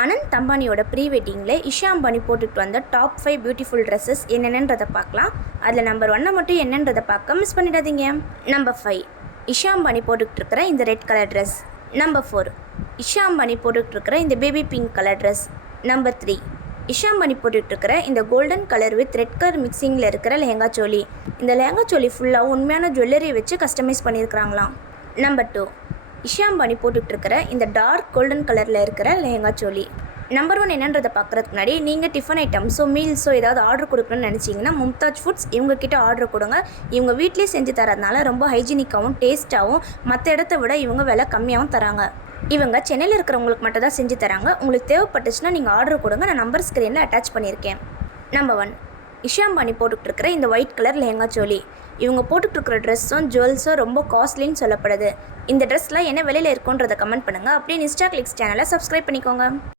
Anand அம்பானியோட pre வெட்டிங்கில் Isha Ambani போட்டுக்கிட்டு வந்த top 5 beautiful dresses என்னென்னன்றதை பார்க்கலாம். அதில் நம்பர் 1 மட்டும் என்னன்றதை பார்க்க மிஸ் பண்ணிடாதீங்க. நம்பர் 5 இஷா அம்பானி போட்டுக்கிட்டு இருக்கிற இந்த red colour dress. Number 4 Isha Ambani போட்டுக்கிட்டு இருக்கிற இந்த baby pink colour dress. Number 3 Isha Ambani போட்டுக்கிட்டு இருக்கிற இந்த golden colour with red colour மிக்சிங்கில் இருக்கிற லெஹங்கா சோலி. இந்த லெஹங்கா சோலி ஃபுல்லாக உண்மையான ஜுவல்லரி வச்சு கஸ்டமைஸ் பண்ணியிருக்கிறாங்களாம். நம்பர் 2 இஷா அம்பானி போட்டுக்கிட்டு இருக்கிற இந்த டார்க் கோல்டன் கலரில் இருக்கிற லெஹங்கா சோலி. நம்பர் 1 என்னன்றதை பார்க்குறதுக்கு முன்னாடி நீங்கள் டிஃபன் ஐட்டம்ஸோ மீல்ஸோ ஏதாவது ஆர்டர் கொடுக்கணும்னு நினச்சிங்கன்னா மும்தாஜ் ஃபுட்ஸ் இவங்கக்கிட்ட ஆர்டர் கொடுங்க. இவங்க வீட்லேயே செஞ்சு தரதுனால ரொம்ப ஹைஜீனிக்காகவும் டேஸ்ட்டாகவும் மற்ற இடத்த விட இவங்க விலை கம்மியாகவும் தராங்க. இவங்க சென்னையில் இருக்கிறவங்களுக்கு மட்டும் தான் செஞ்சு தராங்க. உங்களுக்கு தேவைப்பட்டுச்சுன்னா நீங்கள் ஆர்டர் கொடுங்க. நான் நம்பர் ஸ்க்ரீனில் அட்டாச் பண்ணியிருக்கேன். நம்பர் 1 இஷா அம்பானி போட்டுக்கிட்டு இருக்கிற இந்த ஒயிட் கலர் லெஹங்கா சோலி. இவங்க போட்டுக்கிட்டு இருக்கிற ட்ரெஸ்ஸும் ஜுவல்ஸும் ரொம்ப காஸ்ட்லின்னு சொல்லப்படுது. இந்த ட்ரெஸ்லாம் என்ன விலையில் இருக்குன்றதை கமெண்ட் பண்ணுங்கள். அப்படியே இன்ஸ்டா கிளிக்ஸ் சேனலை சப்ஸ்கிரைப் பண்ணிக்கோங்க.